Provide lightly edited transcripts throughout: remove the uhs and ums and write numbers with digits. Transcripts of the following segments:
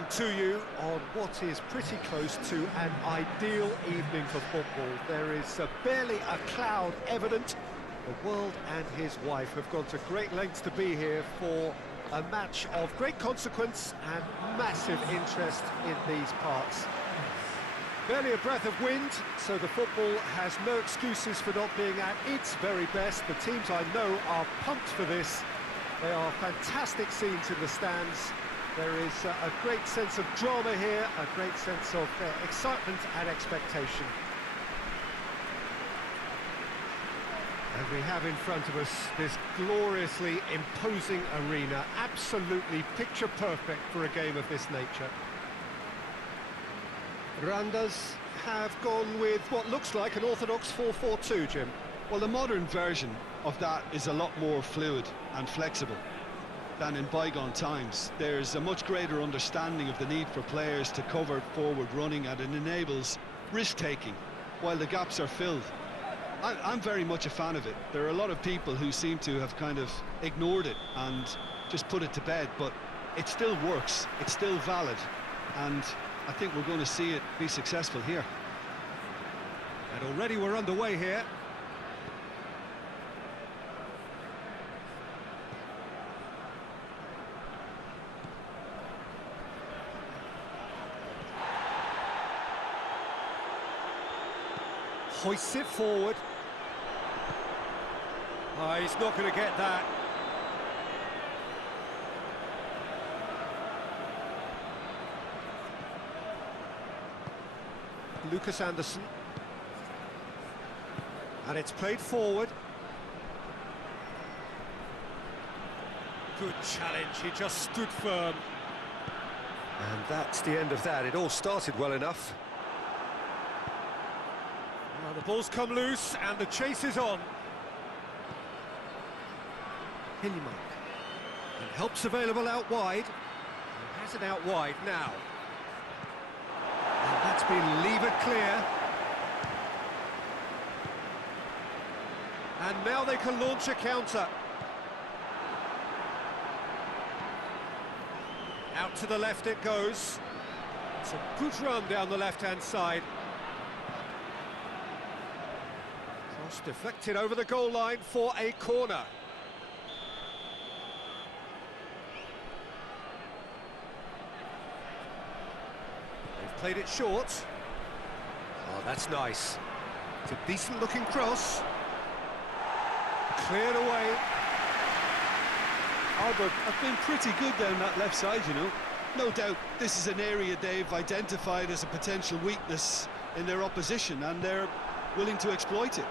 bring to you on what is pretty close to an ideal evening for football. There is barely a cloud evident. The world and his wife have gone to great lengths to be here for a match of great consequence and massive interest in these parts. Barely a breath of wind, so the football has no excuses for not being at its very best. The teams I know are pumped for this. They are fantastic scenes in the stands. There is a great sense of drama here, a great sense of excitement and expectation. And we have in front of us this gloriously imposing arena, absolutely picture perfect for a game of this nature. Randers have gone with what looks like an orthodox 4-4-2, Jim. Well, the modern version of that is a lot more fluid and flexible than in bygone times. There's a much greater understanding of the need for players to cover forward running, and it enables risk-taking while the gaps are filled. I'm very much a fan of it. There are a lot of people who seem to have kind of ignored it and just put it to bed, but it still works, it's still valid, and I think we're going to see it be successful here. And already we're underway here. Hoists it forward. Oh, he's not going to get that. Lucas Anderson. And it's played forward. Good challenge, he just stood firm. And that's the end of that. It all started well enough. Well, the ball's come loose and the chase is on. Hillimark. And help's available out wide. He has it out wide now. And that's been levered clear. And now they can launch a counter. Out to the left it goes. It's a good run down the left-hand side. Cross deflected over the goal line for a corner. They've played it short. Oh, that's nice. It's a decent-looking cross. Cleared away. Aalborg have been pretty good down that left side, you know. No doubt this is an area they've identified as a potential weakness in their opposition, and they're willing to exploit it.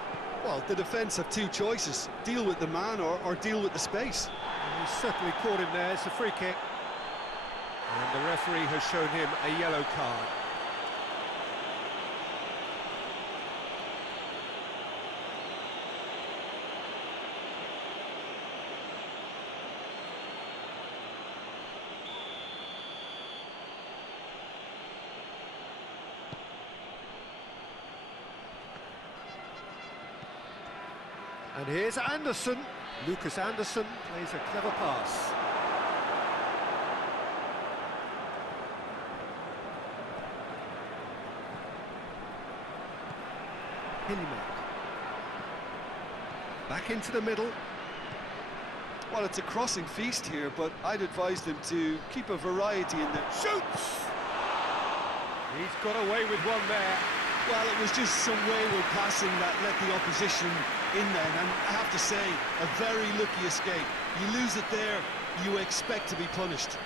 Well, the defence have two choices: deal with the man or deal with the space. And he's certainly caught him there. It's a free kick. And the referee has shown him a yellow card. And here's Anderson. Lucas Anderson plays a clever pass. Hillimark. Back into the middle. Well, it's a crossing feast here, but I'd advise them to keep a variety in there. Shoots! He's got away with one there. Well, it was just some wayward passing that let the opposition in then, and I have to say, a very lucky escape. You lose it there, you expect to be punished.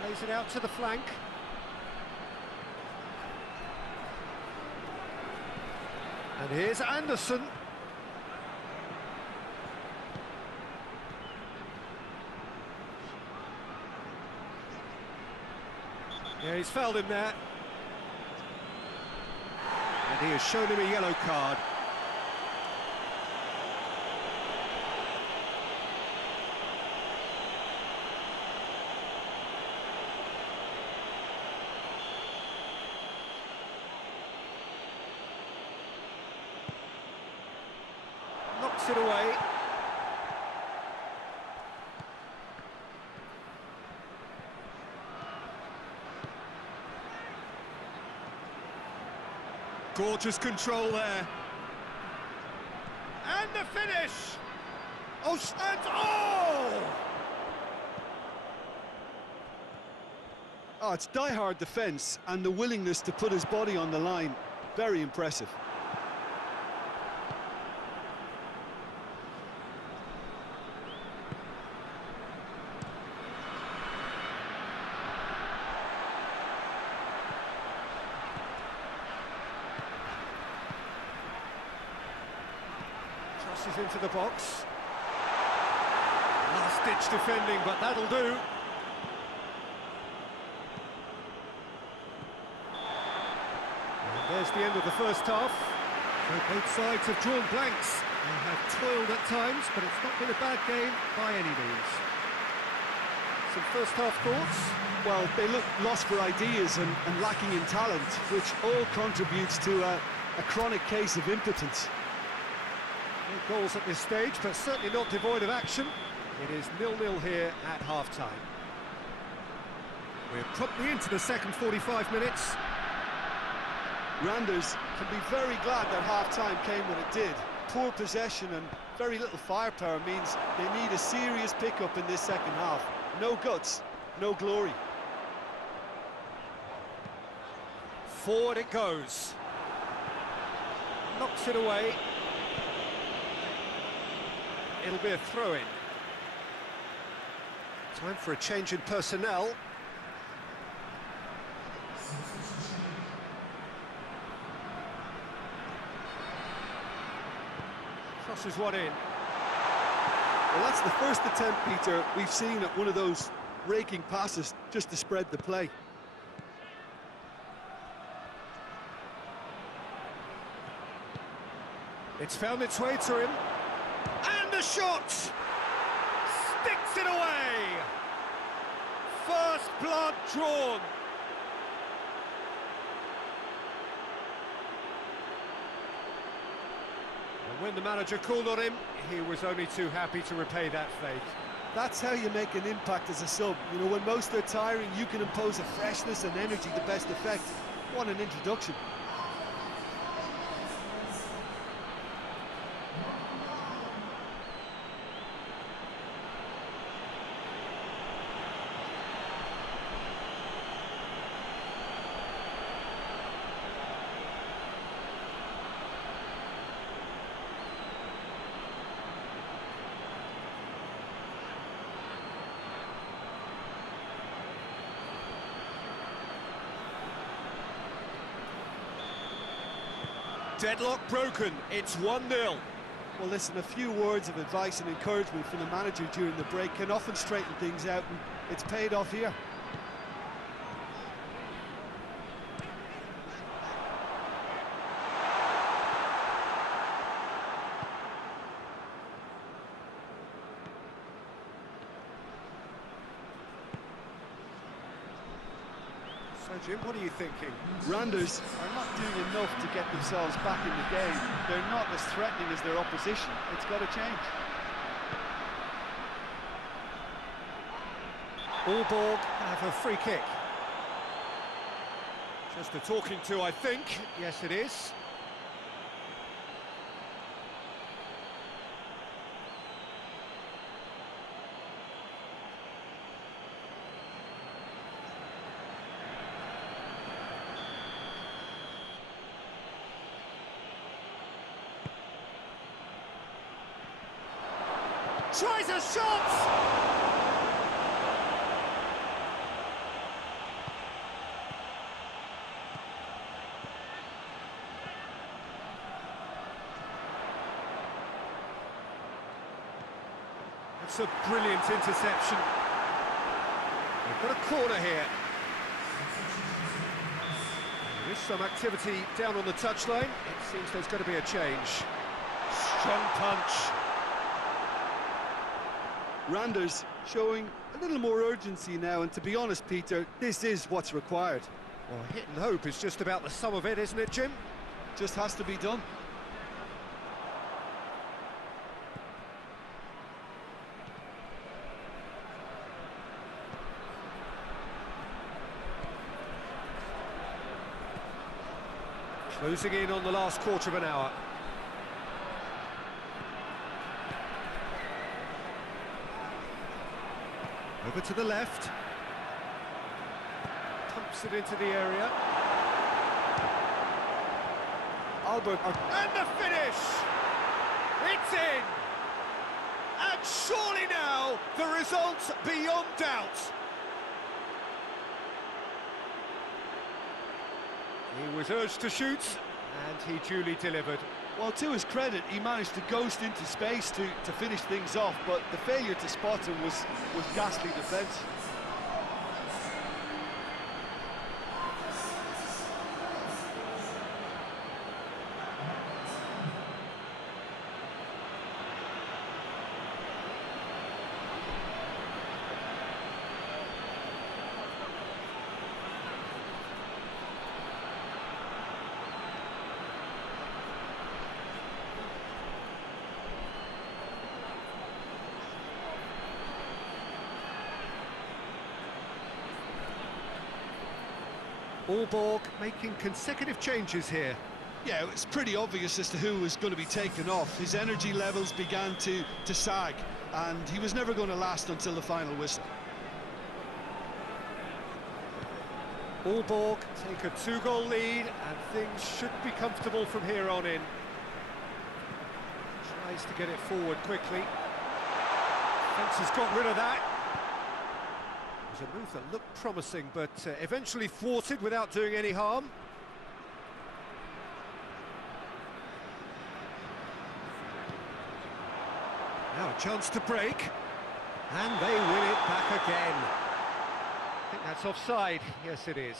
Plays it out to the flank. And here's Anderson. Yeah, he's fouled him there. And he has shown him a yellow card. Knocks it away. Gorgeous control there. And the finish! Oh, and oh! Oh, it's die-hard defence and the willingness to put his body on the line. Very impressive. Crosses into the box. Last-ditch defending, but that'll do. And there's the end of the first half. So both sides have drawn blanks. They have toiled at times, but it's not been a bad game by any means. Some first-half thoughts? Well, they look lost for ideas and lacking in talent, which all contributes to a chronic case of impotence. No goals at this stage, but certainly not devoid of action. It is 0-0 here at half-time. We're promptly into the second 45 minutes. Randers can be very glad that half-time came when it did. Poor possession and very little firepower means they need a serious pickup in this second half. No guts, no glory. Forward it goes. Knocks it away. It'll be a throw-in. Time for a change in personnel. Crosses one in. Well, that's the first attempt, Peter, we've seen at one of those raking passes just to spread the play. It's found its way to him. And the shot! Sticks it away! First blood drawn. And when the manager called on him, he was only too happy to repay that faith. That's how you make an impact as a sub. You know, when most are tiring, you can impose a freshness and energy to best effect. What an introduction. Deadlock broken, it's 1-0. Well, listen, a few words of advice and encouragement from the manager during the break can often straighten things out, and it's paid off here. So, Jim, what are you thinking? Randers are not doing enough to get themselves back in the game. They're not as threatening as their opposition. It's got to change. Aalborg have a free kick. Just a talking to, I think. Yes, it is. Tries a shot! It's a brilliant interception. We've got a corner here. There is some activity down on the touchline. It seems there's going to be a change. Strong punch. Randers showing a little more urgency now, and to be honest, Peter, this is what's required. Well, hit and hope is just about the sum of it, isn't it, Jim? Just has to be done. Closing in on the last quarter of an hour. Over to the left. Pumps it into the area. Aalborg, and the finish! It's in! And surely now, the result's beyond doubt. He was urged to shoot, and he duly delivered. Well, to his credit, he managed to ghost into space to finish things off, but the failure to spot him was ghastly defence. Aalborg making consecutive changes here. Yeah, it's pretty obvious as to who was going to be taken off. His energy levels began to sag, and he was never going to last until the final whistle. Aalborg take a 2-goal lead, and things should be comfortable from here on in. Tries to get it forward quickly. Fence has got rid of that. It was a move that looked promising, but eventually thwarted without doing any harm. Now a chance to break, and they win it back again. I think that's offside. Yes, it is.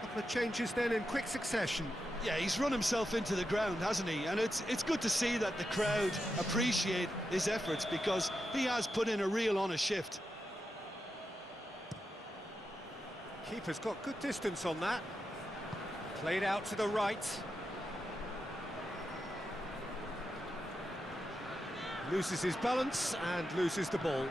Couple of changes then in quick succession. Yeah, he's run himself into the ground, hasn't he? And it's good to see that the crowd appreciate his efforts, because he has put in a real honest shift. Keeper's got good distance on that. Played out to the right. Loses his balance and loses the ball.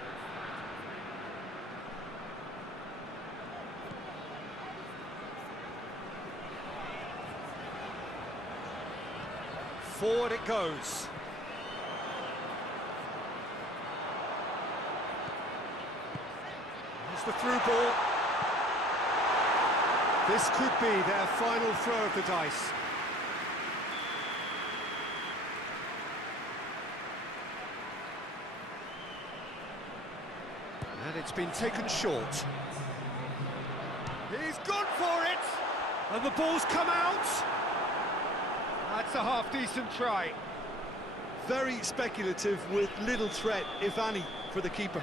Forward it goes. Here's the through ball. This could be their final throw of the dice. And it's been taken short. He's gone for it! And the ball's come out! That's a half-decent try. Very speculative, with little threat, if any, for the keeper.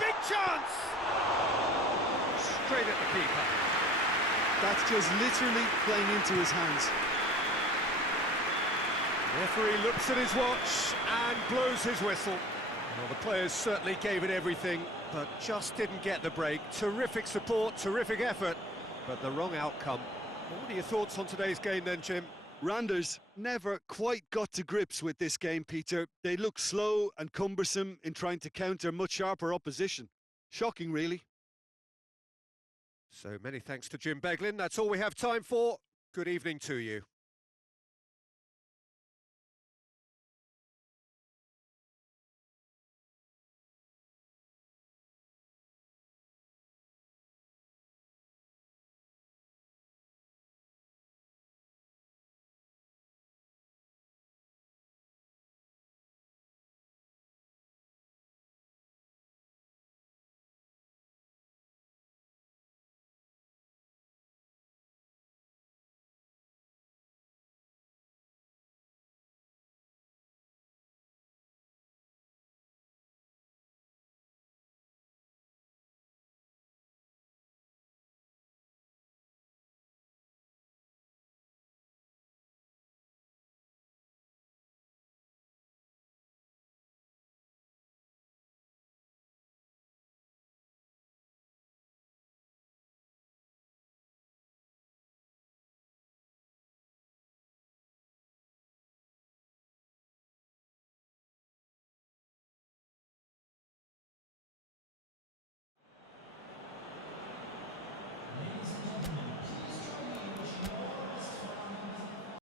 Big chance! Straight at the keeper. That's just literally playing into his hands. Referee looks at his watch and blows his whistle. Well, the players certainly gave it everything, but just didn't get the break. Terrific support, terrific effort, but the wrong outcome. Well, what are your thoughts on today's game then, Jim? Randers never quite got to grips with this game, Peter. They looked slow and cumbersome in trying to counter much sharper opposition. Shocking, really. So many thanks to Jim Beglin. That's all we have time for. Good evening to you.